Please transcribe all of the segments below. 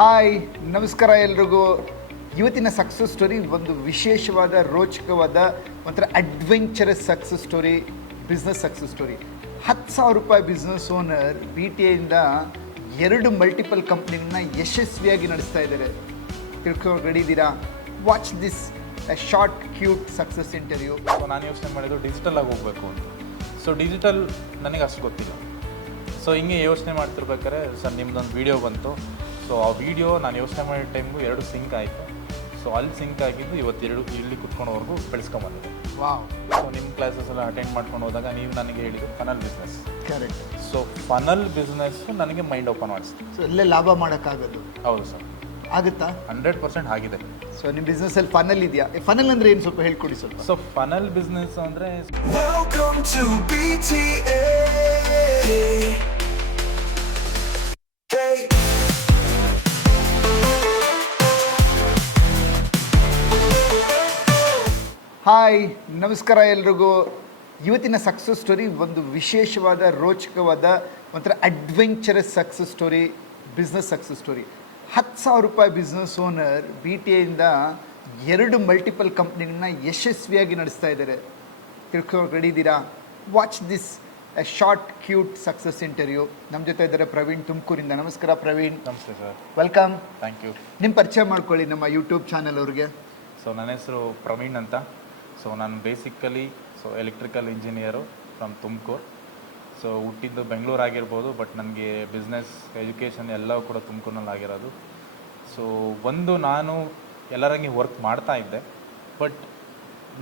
Hi ನಮಸ್ಕಾರ ಎಲ್ರಿಗೂ. ಇವತ್ತಿನ ಸಕ್ಸಸ್ ಸ್ಟೋರಿ ಒಂದು ವಿಶೇಷವಾದ ರೋಚಕವಾದ ಒಂಥರ adventurous success story, business success story. ₹10,000 business owner BTA ಎರಡು ಮಲ್ಟಿಪಲ್ ಕಂಪ್ನಿಗಳನ್ನ ಯಶಸ್ವಿಯಾಗಿ ನಡೆಸ್ತಾ ಇದ್ದಾರೆ. ತಿಳ್ಕೊಂಡು ರೆಡಿದ್ದೀರಾ? Watch this short cute success interview. So ನಾನು ಯೋಚನೆ ಮಾಡಿದ್ದು ಡಿಜಿಟಲ್ ಆಗಿ ಹೋಗಬೇಕು ಅಂತ. ಸೊ ಡಿಜಿಟಲ್ ನನಗೆ ಅಷ್ಟು ಗೊತ್ತಿಲ್ಲ. ಸೊ ಹಿಂಗೆ ಯೋಚನೆ ಮಾಡ್ತಿರ್ಬೇಕಾದ್ರೆ ಸರ್ ನಿಮ್ದೊಂದು ವೀಡಿಯೋ ಬಂತು. ಸೊ ಆ ವಿಡಿಯೋ ನಾನು ಯೋಚನೆ ಮಾಡಿದ ಟೈಮ್ಗೂ ಎರಡು ಸಿಂಕ್ ಆಯಿತು. ಸೊ ಅಲ್ಲಿ ಸಿಂಕ್ ಆಗಿದ್ದು ಇವತ್ತೆರಡು ಇಲ್ಲಿ ಕುತ್ಕೊಂಡವರೆಗೂ ಬೆಳೆಸ್ಕೊಂಬಂದಿದೆ. ವಾವ್. ಸೊ ನಿಮ್ಮ ಕ್ಲಾಸಸ್ ಎಲ್ಲ ಅಟೆಂಡ್ ಮಾಡ್ಕೊಂಡು ಹೋದಾಗ ನೀವು ನನಗೆ ಹೇಳಿದ್ದು funnel business. Correct. So funnel business ನನಗೆ ಮೈಂಡ್ ಓಪನ್ ಮಾಡಿಸ್ತು. ಸೊ ಅಲ್ಲೇ ಲಾಭ ಮಾಡೋಕ್ಕಾಗೋದು. ಹೌದು ಸರ್, ಆಗುತ್ತಾ? 100% ಆಗಿದೆ. ಸೊ ನಿಮ್ಮ ಬಿಸ್ನೆಸ್ಸಲ್ಲಿ ಫನಲ್ ಇದೆಯಾ? ಫನಲ್ ಅಂದರೆ ಏನು ಸ್ವಲ್ಪ ಹೇಳ್ಕೊಡಿ ಸ್ವಲ್ಪ. ಸೊ ಫನಲ್ ಬಿಸ್ನೆಸ್ ಅಂದರೆ Welcome to BTA. Hey. Hi ನಮಸ್ಕಾರ ಎಲ್ರಿಗೂ. ಇವತ್ತಿನ ಸಕ್ಸಸ್ ಸ್ಟೋರಿ ಒಂದು ವಿಶೇಷವಾದ ರೋಚಕವಾದ ಒಂಥರ adventurous success story, business success story. ₹10,000 business owner BTA ಎರಡು ಮಲ್ಟಿಪಲ್ ಕಂಪ್ನಿಗಳನ್ನ ಯಶಸ್ವಿಯಾಗಿ ನಡೆಸ್ತಾ ಇದ್ದಾರೆ. ತಿಳ್ಕೊಂಡು ರೆಡಿದ್ದೀರಾ? Watch this short cute success interview. ನಮ್ಮ ಜೊತೆ ಇದ್ದಾರೆ ಪ್ರವೀಣ್ ತುಮಕೂರಿಂದ. ನಮಸ್ಕಾರ ಪ್ರವೀಣ್. ನಮಸ್ತೆ ಸರ್. ವೆಲ್ಕಮ್. Thank you. ನಿಮ್ಮ ಪರಿಚಯ ಮಾಡ್ಕೊಳ್ಳಿ ನಮ್ಮ ಯೂಟ್ಯೂಬ್ ಚಾನಲ್ ಅವ್ರಿಗೆ. ಸೊ ನನ್ನ ಹೆಸರು ಪ್ರವೀಣ್ ಅಂತ. ಸೊ ನಾನು basically electrical engineer from Tumakuru. So ಹುಟ್ಟಿದ್ದು ಬೆಂಗಳೂರು ಆಗಿರ್ಬೋದು, ಬಟ್ ನನಗೆ ಬಿಸ್ನೆಸ್ ಎಜುಕೇಷನ್ ಎಲ್ಲವೂ ಕೂಡ ತುಮಕೂರಿನಲ್ಲಿ ಆಗಿರೋದು. ಸೊ ನಾನು ಎಲ್ಲರಂಗೆ ವರ್ಕ್ ಮಾಡ್ತಾ ಇದ್ದೆ, ಬಟ್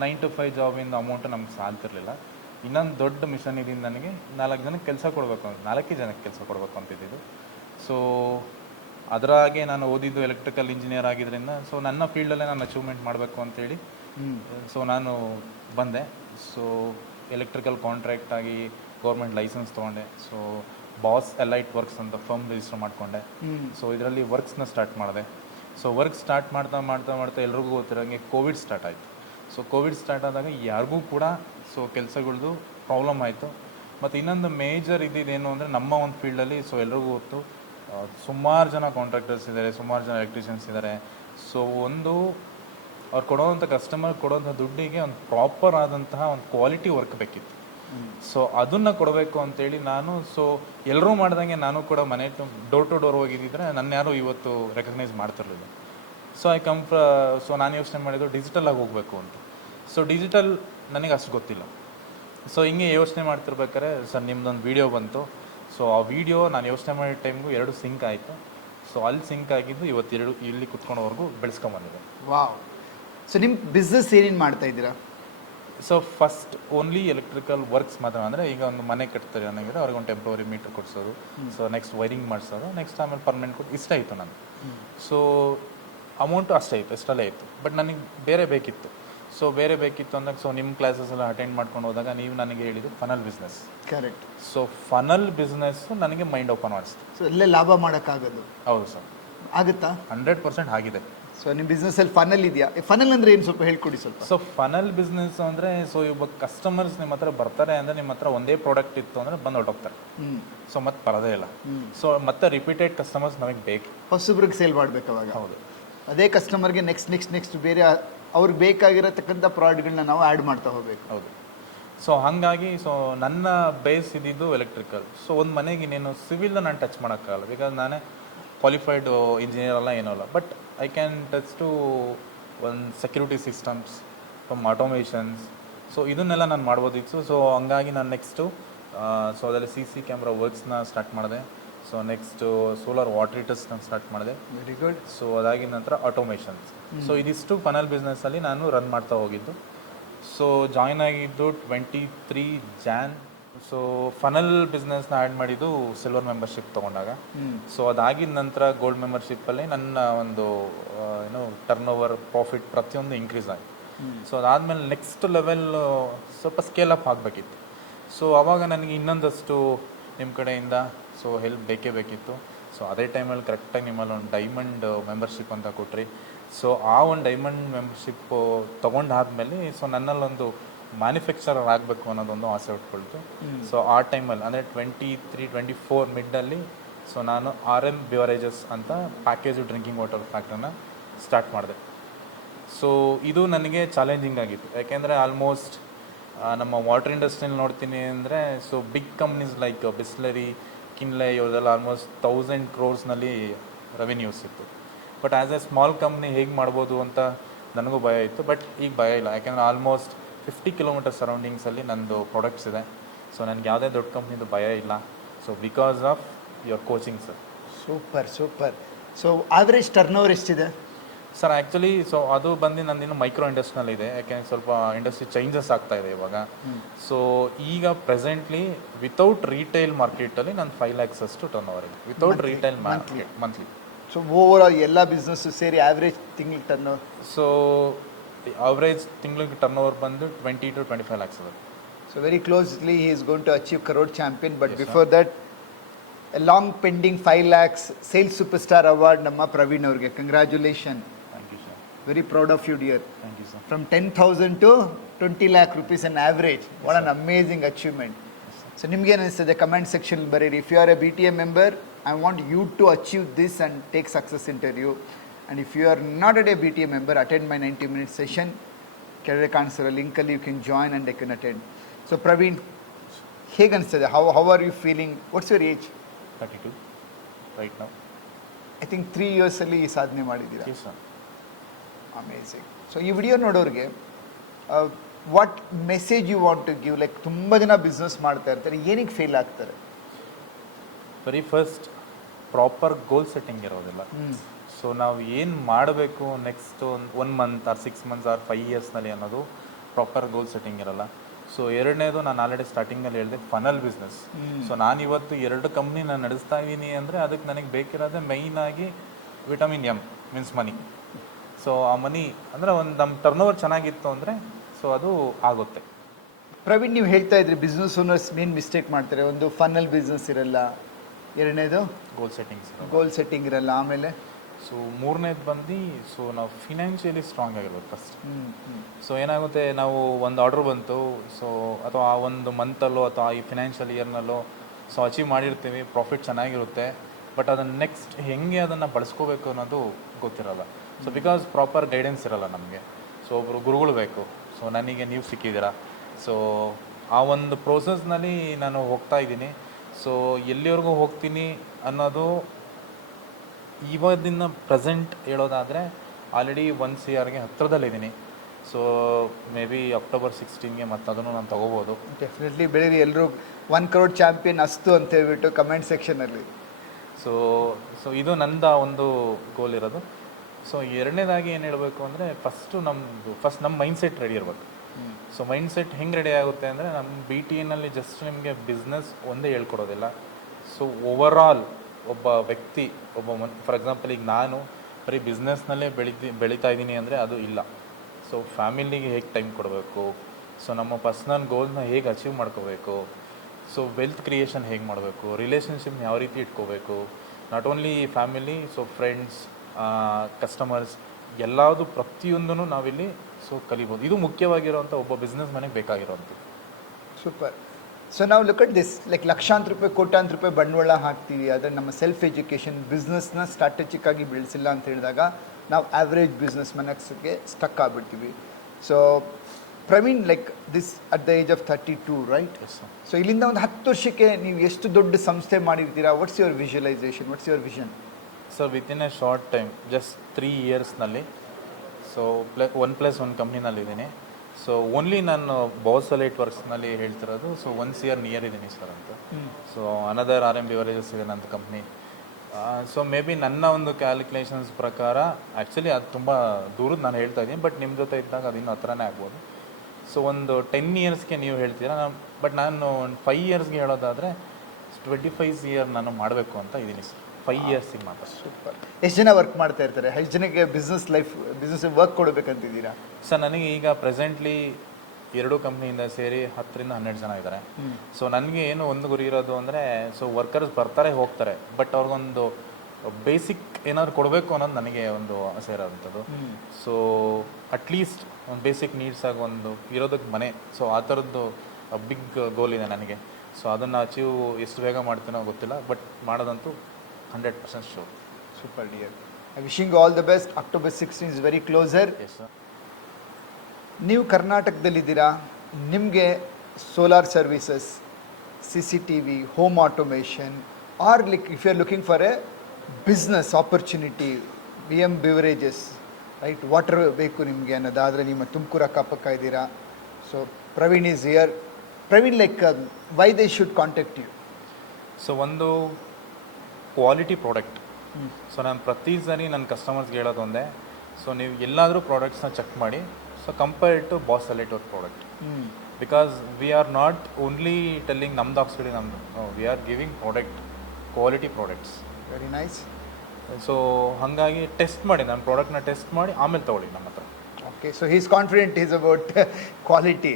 9 to 5 ಜಾಬಿಂದ ಅಮೌಂಟು ನಮ್ಗೆ ಸಾಲ್ತಿರಲಿಲ್ಲ. ಇನ್ನೊಂದು ದೊಡ್ಡ ಮಿಷನ್ ಇದೀನಿ, ನನಗೆ 4 ಜನಕ್ಕೆ ಕೆಲಸ ಕೊಡಬೇಕು ಅಂತ, 4 ಜನಕ್ಕೆ ಕೆಲಸ ಕೊಡಬೇಕು ಅಂತಿದ್ದು. ಸೊ ಅದರಾಗೆ ನಾನು ಓದಿದ್ದು ಎಲೆಕ್ಟ್ರಿಕಲ್ ಇಂಜಿನಿಯರ್ ಆಗಿದ್ದರಿಂದ ಸೊ ನನ್ನ ಫೀಲ್ಡಲ್ಲೇ ನಾನು ಅಚೀವ್ಮೆಂಟ್ ಮಾಡಬೇಕು ಅಂತೇಳಿ ಸೊ ನಾನು ಬಂದೆ. ಸೊ ಎಲೆಕ್ಟ್ರಿಕಲ್ ಕಾಂಟ್ರಾಕ್ಟ್ ಆಗಿ ಗೌರ್ಮೆಂಟ್ ಲೈಸೆನ್ಸ್ ತೊಗೊಂಡೆ. ಸೊ ಬಾಸ್ ಎಲೈಟ್ ವರ್ಕ್ಸ್ ಅಂತ ಫರ್ಮ್ ರಿಜಿಸ್ಟರ್ ಮಾಡಿಕೊಂಡೆ. ಸೊ ಇದರಲ್ಲಿ ವರ್ಕ್ಸ್ನ ಸ್ಟಾರ್ಟ್ ಮಾಡಿದೆ. ಸೊ ವರ್ಕ್ ಸ್ಟಾರ್ಟ್ ಮಾಡ್ತಾ ಮಾಡ್ತಾ ಮಾಡ್ತಾ ಎಲ್ರಿಗೂ ಗೊತ್ತಿರೋಂಗೆ ಕೋವಿಡ್ ಸ್ಟಾರ್ಟ್ ಆಯಿತು. ಸೊ ಕೋವಿಡ್ ಸ್ಟಾರ್ಟ್ ಆದಾಗ ಯಾರಿಗೂ ಕೂಡ ಸೊ ಕೆಲಸಗಳದ್ದು ಪ್ರಾಬ್ಲಮ್ ಆಯಿತು. ಮತ್ತು ಇನ್ನೊಂದು ಮೇಜರ್ ಇದ್ದಿದ್ದೇನು ಅಂದರೆ ನಮ್ಮ ಒಂದು ಫೀಲ್ಡಲ್ಲಿ ಸೊ ಎಲ್ರಿಗೂ ಗೊತ್ತು, ಸುಮಾರು ಜನ ಕಾಂಟ್ರಾಕ್ಟರ್ಸ್ ಇದ್ದಾರೆ, ಸುಮಾರು ಜನ ಎಲೆಕ್ಟ್ರಿಷಿಯನ್ಸ್ ಇದ್ದಾರೆ. ಸೊ ಅವ್ರು ಕೊಡೋವಂಥ ಕಸ್ಟಮರ್ ಕೊಡೋವಂಥ ದುಡ್ಡಿಗೆ ಒಂದು ಪ್ರಾಪರ್ ಆದಂತಹ ಒಂದು ಕ್ವಾಲಿಟಿ ವರ್ಕ್ ಬೇಕಿತ್ತು. ಸೊ ಅದನ್ನು ಕೊಡಬೇಕು ಅಂತೇಳಿ ನಾನು ಎಲ್ಲರೂ ಮಾಡ್ದಂಗೆ ನಾನು ಕೂಡ ಮನೆ ಡೋರ್ ಟು ಡೋರ್ ಹೋಗಿದ್ದಿದ್ರೆ ನನ್ನ ಯಾರು ಇವತ್ತು ರೆಕಗ್ನೈಸ್ ಮಾಡ್ತಿರ್ಲಿಲ್ಲ. ಸೊ ನಾನು ಯೋಚನೆ ಮಾಡಿದ್ದು ಡಿಜಿಟಲ್ ಆಗಿ ಹೋಗಬೇಕು ಅಂತ. ಸೊ ಡಿಜಿಟಲ್ ನನಗೆ ಅಷ್ಟು ಗೊತ್ತಿಲ್ಲ. ಸೊ ಹಿಂಗೆ ಯೋಚನೆ ಮಾಡ್ತಿರ್ಬೇಕಾದ್ರೆ ಸರ್ ನಿಮ್ದೊಂದು ವೀಡಿಯೋ ಬಂತು. ಸೊ ಆ ವಿಡಿಯೋ ನಾನು ಯೋಚನೆ ಮಾಡಿದ ಟೈಮ್ಗೂ ಎರಡು ಸಿಂಕ್ ಆಯಿತು. ಸೊ ಅಲ್ಲಿ ಸಿಂಕ್ ಆಗಿದ್ದು ಇವತ್ತೆರಡು ಇಲ್ಲಿ ಕುತ್ಕೊಂಡವರೆಗೂ ಬೆಳೆಸ್ಕೊಂಬಂದಿದೆ. ವಾವ್. ಸೊ ನಿಮ್ಮ ಬಿಸ್ನೆಸ್ ಏನೇನು ಮಾಡ್ತಾ ಇದ್ದೀರಾ? So first only electrical works ಮಾತ್ರ. ಅಂದರೆ ಈಗ ಒಂದು ಮನೆ ಕಟ್ತಾರೆ ಅನ್ನೋಂಗಿದ್ರೆ ಅವ್ರಿಗೆ ಒಂದು ಟೆಂಪ್ರವರಿ ಮೀಟ್ರ್ ಕೊಡಿಸೋದು, ಸೊ ನೆಕ್ಸ್ಟ್ ವೈರಿಂಗ್ ಮಾಡಿಸೋದು, ನೆಕ್ಸ್ಟ್ ಆಮೇಲೆ ಪರ್ಮನೆಂಟ್ ಕೊಟ್ಟು ಇಷ್ಟ ಆಯಿತು ನಾನು. ಸೊ ಅಮೌಂಟು ಅಷ್ಟೇ ಇತ್ತು, ಎಷ್ಟಲ್ಲೇ ಇತ್ತು. ಬಟ್ ನನಗೆ ಬೇರೆ ಬೇಕಿತ್ತು. ಸೊ ಬೇರೆ ಬೇಕಿತ್ತು ಅಂದಾಗ ಸೊ ನಿಮ್ಮ ಕ್ಲಾಸಸ್ ಎಲ್ಲ ಅಟೆಂಡ್ ಮಾಡ್ಕೊಂಡು ಹೋದಾಗ ನೀವು ನನಗೆ ಹೇಳಿದ್ದು funnel business. Correct. So funnel business ನನಗೆ ಮೈಂಡ್ ಓಪನ್ ಮಾಡಿಸ್ತು. ಸೊ ಅಲ್ಲೇ ಲಾಭ ಮಾಡೋಕ್ಕಾಗೋದು. ಹೌದು ಸರ್, ಆಗುತ್ತಾ? 100% ಆಗಿದೆ. ಸೊ ನಿಮ್ಮ ಬಿಸ್ನೆಸ್ಸಲ್ಲಿ ಫನಲ್ ಇದೆಯಾ? ಫನಲ್ ಅಂದರೆ ಏನು ಸ್ವಲ್ಪ ಹೇಳ್ಕೊಡಿ ಸ್ವಲ್ಪ. ಸೊ ಫನಲ್ ಬಿಸ್ನೆಸ್ ಅಂದರೆ ಸೊ ಇವಾಗ ಕಸ್ಟಮರ್ಸ್ ನಿಮ್ಮ ಹತ್ರ ಬರ್ತಾರೆ ಅಂದರೆ ನಿಮ್ಮ ಹತ್ರ ಒಂದೇ ಪ್ರಾಡಕ್ಟ್ ಇತ್ತು ಅಂದರೆ ಬಂದು ಹೊರಟೋಗ್ತಾರೆ. ಸೊ ಮತ್ತೆ ಬರೋದೇ ಇಲ್ಲ. ಸೊ ಮತ್ತೆ ರಿಪೀಟೆಡ್ ಕಸ್ಟಮರ್ಸ್ ನಮಗೆ ಬೇಕು. ಹೊಸಬ್ರಿಗೆ ಸೇಲ್ ಮಾಡಬೇಕು ಅವಾಗ. ಹೌದು. ಅದೇ ಕಸ್ಟಮರ್ಗೆ ನೆಕ್ಸ್ಟ್ ಬೇರೆ ಅವ್ರಿಗೆ ಬೇಕಾಗಿರತಕ್ಕಂಥ ಪ್ರಾಡಕ್ಟ್ಗಳನ್ನ ನಾವು ಆ್ಯಡ್ ಮಾಡ್ತಾ ಹೋಗಬೇಕು. ಹೌದು. ಸೊ ಹಾಗಾಗಿ ಸೊ ನನ್ನ ಬೇಸ್ ಇದ್ದಿದ್ದು ಎಲೆಕ್ಟ್ರಿಕಲ್. ಸೊ ಒಂದು ಮನೆಗೆ ಇನ್ನೇನು ಸಿವಿಲ್ನ ನಾನು ಟಚ್ ಮಾಡೋಕ್ಕಾಗಲ್ಲ, ಬಿಕಾಸ್ ನಾನೇ ಕ್ವಾಲಿಫೈಡ್ ಇಂಜಿನಿಯರ್ ಅಲ್ಲ ಏನೂ ಅಲ್ಲ. But I can touch to ಒಂದು security systems from automations. So ಇದನ್ನೆಲ್ಲ ನಾನು ಮಾಡ್ಬೋದಿತ್ತು. ಸೊ ಹಂಗಾಗಿ ನಾನು ನೆಕ್ಸ್ಟು ಸೊ ಅದರಲ್ಲಿ CC ಕ್ಯಾಮ್ರಾ ವರ್ಕ್ಸ್ನ ಸ್ಟಾರ್ಟ್ ಮಾಡಿದೆ. ಸೊ ನೆಕ್ಸ್ಟು ಸೋಲಾರ್ ವಾಟರ್ ಹೀಟರ್ಸ್ನ ಸ್ಟಾರ್ಟ್ ಮಾಡಿದೆ. Very good. ಸೊ ಅದಾಗಿದ ನಂತರ ಆಟೋಮೇಷನ್ಸ್. ಸೊ ಇದಿಷ್ಟು ಫನಲ್ ಬಿಸ್ನೆಸ್ಸಲ್ಲಿ ನಾನು ರನ್ ಮಾಡ್ತಾ ಹೋಗಿದ್ದು. ಸೊ ಜಾಯ್ನ್ ಆಗಿದ್ದು 23 ಜಾನ್. ಸೊ ಫನಲ್ ಬಿಸ್ನೆಸ್ನ ಆ್ಯಡ್ ಮಾಡಿದ್ದು ಸಿಲ್ವರ್ ಮೆಂಬರ್ಶಿಪ್ ತೊಗೊಂಡಾಗ. ಸೊ ಅದಾಗಿದ ನಂತರ ಗೋಲ್ಡ್ ಮೆಂಬರ್ಶಿಪ್ಪಲ್ಲಿ ನನ್ನ ಒಂದು ಟರ್ನ್ ಓವರ್, ಪ್ರಾಫಿಟ್ ಪ್ರತಿಯೊಂದು ಇನ್ಕ್ರೀಸ್ ಆಯಿತು. ಸೊ ಅದಾದಮೇಲೆ ನೆಕ್ಸ್ಟ್ ಲೆವೆಲ್ ಸ್ವಲ್ಪ ಸ್ಕೇಲ್ ಅಪ್ ಆಗಬೇಕಿತ್ತು. ಸೊ ಆವಾಗ ನನಗೆ ಇನ್ನೊಂದಷ್ಟು ನಿಮ್ಮ ಕಡೆಯಿಂದ ಸೊ ಹೆಲ್ಪ್ ಬೇಕಿತ್ತು. ಸೊ ಅದೇ ಟೈಮಲ್ಲಿ ಕರೆಕ್ಟಾಗಿ ನಿಮ್ಮಲ್ಲಿ ಒಂದು ಡೈಮಂಡ್ ಮೆಂಬರ್ಶಿಪ್ ಅಂತ ಕೊಟ್ರಿ. ಸೊ ಆ ಒಂದು ಡೈಮಂಡ್ ಮೆಂಬರ್ಶಿಪ್ಪು ತೊಗೊಂಡಾದ್ಮೇಲೆ ಸೊ ನನ್ನಲ್ಲೊಂದು ಮ್ಯಾನುಫ್ಯಾಕ್ಚರರ್ ಆಗಬೇಕು ಅನ್ನೋದೊಂದು ಆಸೆ ಉಟ್ಕೊಳ್ತು. ಸೊ ಆ ಟೈಮಲ್ಲಿ ಅಂದರೆ 23-24 ಮಿಡ್ಡಲ್ಲಿ ಸೊ ನಾನು RM ಬಿವರೇಜಸ್ ಅಂತ ಪ್ಯಾಕೇಜು ಡ್ರಿಂಕಿಂಗ್ ವಾಟರ್ ಫ್ಯಾಕ್ಟ್ರಿನ ಸ್ಟಾರ್ಟ್ ಮಾಡಿದೆ. ಸೊ ಇದು ನನಗೆ ಚಾಲೆಂಜಿಂಗ್ ಆಗಿತ್ತು, ಯಾಕೆಂದರೆ ಆಲ್ಮೋಸ್ಟ್ ನಮ್ಮ ವಾಟರ್ ಇಂಡಸ್ಟ್ರಿಯಲ್ಲಿ ನೋಡ್ತೀನಿ ಅಂದರೆ so big companies like Bisleri, Kinley ಇವ್ರದೆಲ್ಲ ಆಲ್ಮೋಸ್ಟ್ 1000 crores ರೆವಿನ್ಯೂಸ್ ಇತ್ತು. But as a small company ಹೇಗೆ ಮಾಡ್ಬೋದು ಅಂತ ನನಗೂ ಭಯ ಇತ್ತು. ಬಟ್ ಈಗ ಭಯ ಇಲ್ಲ, ಯಾಕೆಂದರೆ ಆಲ್ಮೋಸ್ಟ್ 50 kilometers ಸರೌಂಡಿಂಗ್ಸಲ್ಲಿ ನಂದು ಪ್ರಾಡಕ್ಟ್ಸ್ ಇದೆ. ಸೊ ನನಗೆ ಯಾವುದೇ ದೊಡ್ಡ ಕಂಪ್ನಿದು ಭಯ ಇಲ್ಲ. So because of your coaching sir. Super. So average turn over ಎಷ್ಟಿದೆ ಸರ್? ಆ್ಯಕ್ಚುಲಿ ಸೊ ಅದು ಬಂದು ನಂದಿನ್ನು ಮೈಕ್ರೋ ಇಂಡಸ್ಟ್ರಿನಲ್ಲಿ ಇದೆ, ಯಾಕೆಂದರೆ ಸ್ವಲ್ಪ ಇಂಡಸ್ಟ್ರಿ ಚೇಂಜಸ್ ಆಗ್ತಾ ಇದೆ ಇವಾಗ. ಸೊ ಈಗ ಪ್ರೆಸೆಂಟ್ಲಿ ವಿತೌಟ್ ರಿಟೇಲ್ ಮಾರ್ಕೆಟಲ್ಲಿ ನಾನು 5 lakhs ಅಷ್ಟು ಟರ್ನ್ ಓವರ್ ಇದೆ, without retail market monthly. So overall ಎಲ್ಲ ಬಿಸ್ನೆಸ್ಸು ಸೇರಿ ಆವ್ರೇಜ್ ತಿಂಗಳಿಗೆ ಟರ್ನ್ ಓವರ್? ಸೊ ಅವರೇಜ್ ತಿಂಗಳಿಗೆ ಟರ್ನ್ ಓವರ್ ಬಂದು 20 to 25 lakhs ಇದೆ. So very closely he is going to achieve crore champion. But before that a long pending 5 lakhs sales super star award ನಮ್ಮ ಪ್ರವೀಣ್ ಅವ್ರಿಗೆ. Congratulation. Thank you sir. Very proud of you dear. Thank you sir. From 10,000 to 20 lakh rupees an average. What an amazing achievement. So ನಿಮ್ಗೆ ಅನಿಸ್ತದೆ comment section ಬರೀರಿ. If you are a BTM member, I want you to achieve this and take success interview. And if you are not at a BTM member, attend my 90-minute session. ಕೆಳಗೆ ಕಾಣಿಸಿರೋ ಲಿಂಕಲ್ಲಿ you can join and you can attend. So Praveen, ಹೇಗೆ ಅನಿಸ್ತದೆ? how are you feeling? What's your age? 32 right now. I think 3 years ಅಲ್ಲಿ ಈ ಸಾಧನೆ ಮಾಡಿದ್ದೀರಾ. Yes sir. Amazing. So ಈ video ನೋಡೋರಿಗೆ what message you want to give? Like ತುಂಬ ಜನ ಬಿಸ್ನೆಸ್ ಮಾಡ್ತಾ ಇರ್ತಾರೆ, ಏನಕ್ಕೆ ಫೇಲ್ ಆಗ್ತಾರೆ? Very first proper goal setting ಇರೋದಿಲ್ಲ. ಸೊ ನಾವು ಏನು ಮಾಡಬೇಕು next 1 month or 6 months or 5 yearsನಲ್ಲಿ ಅನ್ನೋದು ಪ್ರಾಪರ್ ಗೋಲ್ ಸೆಟ್ಟಿಂಗ್ ಇರಲ್ಲ. ಸೊ ಎರಡನೇದು, ನಾನು ಆಲ್ರೆಡಿ ಸ್ಟಾರ್ಟಿಂಗಲ್ಲಿ ಹೇಳಿದೆ, ಫನಲ್ ಬಿಸ್ನೆಸ್. ಸೊ ನಾನು ಇವತ್ತು 2 ಕಂಪ್ನಿ ನಾನು ನಡೆಸ್ತಾ ಇದ್ದೀನಿ ಅಂದರೆ ಅದಕ್ಕೆ ನನಗೆ ಬೇಕಿರೋದೇ ಮೈನ್ ಆಗಿ ವಿಟಮಿನ್ M ಮೀನ್ಸ್ ಮನಿ. ಸೊ ಆ ಮನಿ ಅಂದರೆ ಒಂದು ನಮ್ಮ ಟರ್ನ್ ಓವರ್ ಚೆನ್ನಾಗಿತ್ತು ಅಂದರೆ ಸೊ ಅದು ಆಗುತ್ತೆ. ಪ್ರವೀಣ್, ನೀವು ಹೇಳ್ತಾ ಇದ್ರಿ ಬಿಸ್ನೆಸ್ ಓನರ್ಸ್ ಮೇನ್ ಮಿಸ್ಟೇಕ್ ಮಾಡ್ತಾರೆ. ಒಂದು ಫನಲ್ ಬಿಸ್ನೆಸ್ ಇರಲ್ಲ, ಎರಡನೇದು ಗೋಲ್ ಸೆಟ್ಟಿಂಗ್ಸ್. ಗೋಲ್ ಸೆಟ್ಟಿಂಗ್ ಇರಲ್ಲ, ಆಮೇಲೆ ಸೊ ಮೂರನೇದು ಬಂದು ಸೊ ನಾವು ಫಿನಾನ್ಷಿಯಲಿ ಸ್ಟ್ರಾಂಗ್ ಆಗಿರ್ಬೇಕು ಫಸ್ಟ್. ಸೊ ಏನಾಗುತ್ತೆ, ನಾವು ಒಂದು ಆರ್ಡ್ರ್ ಬಂತು ಸೊ ಅಥವಾ ಆ ಒಂದು ಮಂತಲ್ಲೋ ಅಥವಾ ಈ ಫಿನಾನ್ಷಿಯಲ್ ಇಯರ್ನಲ್ಲೋ ಸೊ ಅಚೀವ್ ಮಾಡಿರ್ತೀವಿ, ಪ್ರಾಫಿಟ್ ಚೆನ್ನಾಗಿರುತ್ತೆ. ಬಟ್ ಅದನ್ನು ನೆಕ್ಸ್ಟ್ ಹೆಂಗೆ ಅದನ್ನು ಬಳಸ್ಕೋಬೇಕು ಅನ್ನೋದು ಗೊತ್ತಿರಲ್ಲ. ಸೊ ಬಿಕಾಸ್ ಪ್ರಾಪರ್ ಗೈಡೆನ್ಸ್ ಇರಲ್ಲ ನಮಗೆ. ಸೊ ಒಬ್ಬರು ಗುರುಗಳು ಬೇಕು. ಸೊ ನನಗೆ ನೀವು ಸಿಕ್ಕಿದ್ದೀರಾ. ಸೊ ಆ ಒಂದು ಪ್ರೋಸೆಸ್ನಲ್ಲಿ ನಾನು ಹೋಗ್ತಾ ಇದ್ದೀನಿ. ಸೊ ಎಲ್ಲಿವರೆಗೂ ಹೋಗ್ತೀನಿ ಅನ್ನೋದು ಇವತ್ತಿನ ಪ್ರೆಸೆಂಟ್ ಹೇಳೋದಾದರೆ ಆಲ್ರೆಡಿ 1 CRಗೆ ಹತ್ತಿರದಲ್ಲಿದ್ದೀನಿ. ಸೊ ಮೇ ಬಿ October 16ಗೆ ಮತ್ತು ಅದನ್ನು ನಾನು ತೊಗೋಬೋದು. ಡೆಫಿನೆಟ್ಲಿ ಬೆಳೀರಿ. ಎಲ್ಲರೂ 1 crore ಚಾಂಪಿಯನ್ ಅಸ್ತು ಅಂತ ಹೇಳ್ಬಿಟ್ಟು ಕಮೆಂಟ್ ಸೆಕ್ಷನಲ್ಲಿ. ಸೊ ಇದು ನನ್ನ ಒಂದು ಗೋಲ್ ಇರೋದು. ಸೊ ಎರಡನೇದಾಗಿ ಏನು ಹೇಳಬೇಕು ಅಂದರೆ ಫಸ್ಟ್ ನಮ್ಮ ಮೈಂಡ್ಸೆಟ್ ರೆಡಿ ಇರಬೇಕು. ಸೊ ಮೈಂಡ್ಸೆಟ್ ಹೆಂಗೆ ರೆಡಿ ಆಗುತ್ತೆ ಅಂದರೆ ನಮ್ಮ BTNಲ್ಲಿ ಜಸ್ಟ್ ನಿಮಗೆ ಬಿಸ್ನೆಸ್ ಒಂದೇ ಹೇಳ್ಕೊಡೋದಿಲ್ಲ. ಸೊ ಓವರಾಲ್ ಒಬ್ಬ ವ್ಯಕ್ತಿ ಫಾರ್ ಎಕ್ಸಾಂಪಲ್ ಈಗ ನಾನು ಬರೀ ಬಿಸ್ನೆಸ್ನಲ್ಲೇ ಬೆಳೀತಾ ಇದ್ದೀನಿ ಅಂದರೆ ಅದು ಇಲ್ಲ. ಸೊ ಫ್ಯಾಮಿಲಿಗೆ ಹೇಗೆ ಟೈಮ್ ಕೊಡಬೇಕು, ಸೊ ನಮ್ಮ ಪರ್ಸ್ನಲ್ ಗೋಲ್ನ ಹೇಗೆ ಅಚೀವ್ ಮಾಡ್ಕೋಬೇಕು, ಸೊ ವೆಲ್ತ್ ಕ್ರಿಯೇಷನ್ ಹೇಗೆ ಮಾಡಬೇಕು, ರಿಲೇಷನ್ಶಿಪ್ನ ಯಾವ ರೀತಿ ಇಟ್ಕೋಬೇಕು, not only family, so friends, customers, ಎಲ್ಲದು ಪ್ರತಿಯೊಂದೂ ನಾವಿಲ್ಲಿ ಸೊ ಕಲಿಬೋದು. ಇದು ಮುಖ್ಯವಾಗಿರುವಂಥ ಒಬ್ಬ ಬಿಸ್ನೆಸ್ ಮನೆಗೆ ಬೇಕಾಗಿರೋವಂಥದ್ದು. ಸೂಪರ್. ಸೊ ನಾವು ಲುಕ್ ಅಟ್ ದಿಸ್, ಲೈಕ್ ಲಕ್ಷಾಂತರ ರೂಪಾಯಿ ಕೋಟ್ಯಾಂತರ ರೂಪಾಯಿ ಬಂಡವಾಳ ಹಾಕ್ತೀವಿ, ಆದರೆ ನಮ್ಮ ಸೆಲ್ಫ್ ಎಜುಕೇಷನ್ ಬಿಸ್ನೆಸ್ನ ಸ್ಟ್ರಾಟಜಿಕ್ ಆಗಿ ಬೆಳೆಸಿಲ್ಲ ಅಂತ ಹೇಳಿದಾಗ ನಾವು ಆವ್ರೇಜ್ ಬಿಸ್ನೆಸ್ ಮನಸ್ಸಿಗೆ ಸ್ಟಕ್ ಆಗಿಬಿಡ್ತೀವಿ. So Praveen, like this at the age of 32, right? So ಇಲ್ಲಿಂದ ಒಂದು 10 ವರ್ಷಕ್ಕೆ ನೀವು ಎಷ್ಟು ದೊಡ್ಡ ಸಂಸ್ಥೆ ಮಾಡಿರ್ತೀರಾ? What's your visualisation, what's your vision? So within a short time, just 3 yearsನಲ್ಲಿ ಸೊ 1+1 ಕಂಪ್ನಿನಲ್ಲಿದ್ದೀನಿ. ಸೊ ಓನ್ಲಿ ನಾನು ಬಾಸಲೈಟ್ ವರ್ಕ್ಸ್ನಲ್ಲಿ ಹೇಳ್ತಿರೋದು. ಸೊ 1 CR ನಿಯರ್ ಇದ್ದೀನಿ ಸರ್ ಅಂತ. ಸೊ ಅನದರ್ RM ಬಿವರೇಜಸ್ ಇದೆ ನನ್ನ ಕಂಪ್ನಿ. ಸೊ ಮೇ ಬಿ ನನ್ನ ಒಂದು ಕ್ಯಾಲ್ಕುಲೇಷನ್ಸ್ ಪ್ರಕಾರ ಆ್ಯಕ್ಚುಲಿ ಅದು ತುಂಬ ದೂರದ ನಾನು ಹೇಳ್ತಾ ಇದ್ದೀನಿ, ಬಟ್ ನಿಮ್ಮ ಜೊತೆ ಇದ್ದಾಗ ಅದು ಇನ್ನೂ ಹತ್ರನೇ ಆಗ್ಬೋದು. ಸೊ ಒಂದು 10 yearsಗೆ ನೀವು ಹೇಳ್ತೀರಾ, ಬಟ್ ನಾನು 5 yearsಗೆ ಹೇಳೋದಾದರೆ 25 year ನಾನು ಮಾಡಬೇಕು ಅಂತ ಇದ್ದೀನಿ ಸರ್. 5 yearsಗೆ ಮಾತ್ರ. ಸೂಪರ್. ಎಷ್ಟು ಜನ ವರ್ಕ್ ಮಾಡ್ತಾ ಇರ್ತಾರೆ? ಎಷ್ಟು ಜನಕ್ಕೆ ಬಿಸ್ನೆಸ್ ವರ್ಕ್ ಕೊಡಬೇಕಂತಿದ್ದೀರಾ? ಸರ್ ನನಗೆ ಈಗ ಪ್ರೆಸೆಂಟ್ಲಿ 2 ಕಂಪ್ನಿಯಿಂದ ಸೇರಿ 10 ರಿಂದ 12 ಜನ ಇದ್ದಾರೆ. ಸೊ ನನಗೆ ಏನು ಒಂದು ಗುರಿ ಇರೋದು ಅಂದರೆ ಸೊ ವರ್ಕರ್ಸ್ ಬರ್ತಾರೆ ಹೋಗ್ತಾರೆ, ಬಟ್ ಅವ್ರಿಗೊಂದು ಬೇಸಿಕ್ ಏನಾದ್ರು ಕೊಡಬೇಕು ಅನ್ನೋದು ನನಗೆ ಒಂದು ಆಸೆ ಇರೋವಂಥದ್ದು. ಸೊ ಅಟ್ಲೀಸ್ಟ್ ಒಂದು ಬೇಸಿಕ್ ನೀಡ್ಸ್ ಆಗಿ ಒಂದು ಇರೋದಕ್ಕೆ ಮನೆ, ಸೊ ಆ ಥರದ್ದು ಬಿಗ್ ಗೋಲ್ ಇದೆ ನನಗೆ. ಸೊ ಅದನ್ನು ಅಚೀವ್ ಎಷ್ಟು ಬೇಗ ಮಾಡ್ತೀನೋ ಗೊತ್ತಿಲ್ಲ, ಬಟ್ ಮಾಡೋದಂತೂ 100% sure. Super dear. I wishing all the best. October 16 is very closer. Yes sir. ನೀವು ಕರ್ನಾಟಕದಲ್ಲಿದ್ದೀರಾ, ನಿಮಗೆ solar services, CCTV, home automation, or if you are looking for a business opportunity, BM beverages, right, water ಬೇಕು ನಿಮಗೆ ಅನ್ನೋದಾದರೆ ನಿಮ್ಮ ತುಮಕೂರು ಅಕ್ಕಪಕ್ಕ ಇದ್ದೀರಾ. So Praveen is here. Praveen, like why they should contact you? So ಒಂದು ಕ್ವಾಲಿಟಿ ಪ್ರಾಡಕ್ಟ್. ಸೊ ನಾನು ಪ್ರತಿ ಸರಿ ನನ್ನ ಕಸ್ಟಮರ್ಸ್ಗೆ ಹೇಳೋದು ಒಂದೇ, ಸೊ ನೀವು ಎಲ್ಲಾದರೂ ಪ್ರಾಡಕ್ಟ್ಸ್ನ ಚೆಕ್ ಮಾಡಿ, so compare to boss select product. Because we are not only telling ನಮ್ದು ಹಾಕ್ಸ್ಬಿಡಿ ನಮ್ಮದು, we are giving product, quality products. Very nice. So ಹಾಗಾಗಿ ಟೆಸ್ಟ್ ಮಾಡಿ, ನನ್ನ ಪ್ರಾಡಕ್ಟ್ನ ಟೆಸ್ಟ್ ಮಾಡಿ ಆಮೇಲೆ ತೊಗೊಳ್ಳಿ ನಮ್ಮ ಹತ್ರ. Okay, so he's confident is about quality.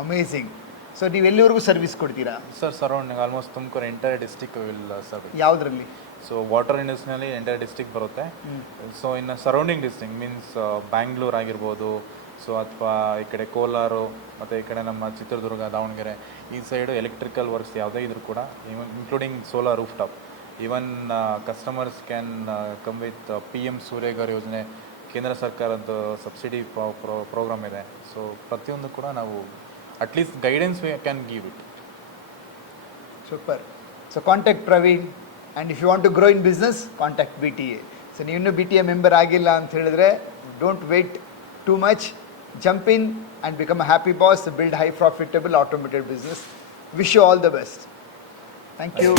Amazing. So ನೀವು ಎಲ್ಲಿವರೆಗೂ ಸರ್ವಿಸ್ ಕೊಡ್ತೀರಾ? Sir surrounding almost Tumakuru entire district will service. ಯಾವುದರಲ್ಲಿ? ಸೊ ವಾಟರ್ ಇಂಡಸ್ಟ್ರಿಯಲ್ಲಿ ಎಂಟೈರ್ ಡಿಸ್ಟಿಕ್ ಬರುತ್ತೆ. ಸೊ ಇನ್ನು ಸರೌಂಡಿಂಗ್ ಡಿಸ್ಟಿಕ್ ಮೀನ್ಸ್ ಬ್ಯಾಂಗ್ಳೂರು ಆಗಿರ್ಬೋದು, ಸೊ ಅಥವಾ ಈ ಕಡೆ ಕೋಲಾರ ಮತ್ತು ಈ ಕಡೆ ನಮ್ಮ ಚಿತ್ರದುರ್ಗ, ದಾವಣಗೆರೆ ಈ ಸೈಡು ಎಲೆಕ್ಟ್ರಿಕಲ್ ವರ್ಕ್ಸ್ ಯಾವುದೇ ಇದ್ರೂ ಕೂಡ, even including solar roof top. Even customers can come with PM Surya Ghar ಯೋಜನೆ, ಕೇಂದ್ರ ಸರ್ಕಾರದ ಸಬ್ಸಿಡಿ ಪ್ರೋಗ್ರಾಮ್ ಇದೆ. ಸೊ ಪ್ರತಿಯೊಂದು ಕೂಡ ನಾವು at least guidance we can give it. Super. So contact Praveen, and if you want to grow in business, contact BTA. So ನೀವು ಇನ್ನೂ BTA member ಆಗಿಲ್ಲ ಅಂತ ಹೇಳಿದ್ರೆ, don't wait too much. Jump in and become a happy boss, build high profitable automated business. Wish you all the best. Thank you.